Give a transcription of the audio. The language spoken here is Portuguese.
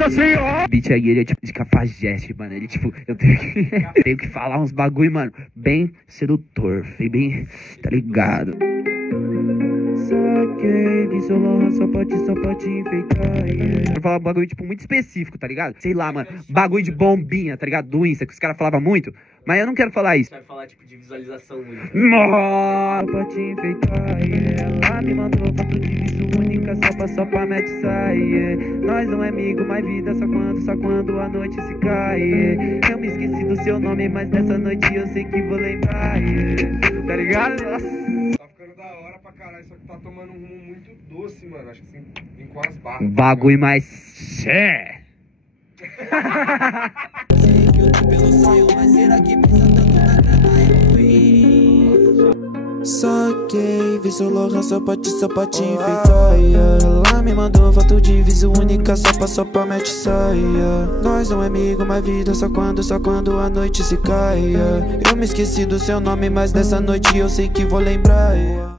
Nossa Senhora! O beat aí, ele é tipo de cafajeste, mano. Ele tipo, eu tenho que falar uns bagulho, mano, bem sedutor, bem, tá ligado? Saquei, vi seu Lohan, só pode enfeitar, yeah. Eu falar um bagulho, tipo, muito específico, tá ligado? Sei lá, mano, bagulho de bombinha, tá ligado? Do Insta, que os caras falavam muito. Mas eu não quero falar isso. Vai falar, tipo, de visualização muito. Nossa, pode enfeitar, yeah. Ela me mandou foto de visu única, só pra match sai, yeah. Nós não é amigo, mas vida só quando a noite se cai, yeah. Eu me esqueci do seu nome, mas nessa noite eu sei que vou lembrar, yeah. Tá ligado? Nossa. Da hora pra caralho, só que tá tomando um rumo muito doce, mano. Acho que assim, vem com as barras. Um bagulho mais. Sé. Sei que eu tô pelo sonho, mas será que pensa tanto na grana é ruim? Saquei, vi seu Lohan, só pra te enfeitar, yeah. Ela me mandou foto de visu única, só pra match sai, yeah. Nós não é amigo, mas vida só quando a noite se cai, yeah. Eu me esqueci do seu nome, mas nessa noite eu sei que vou lembrar, yeah.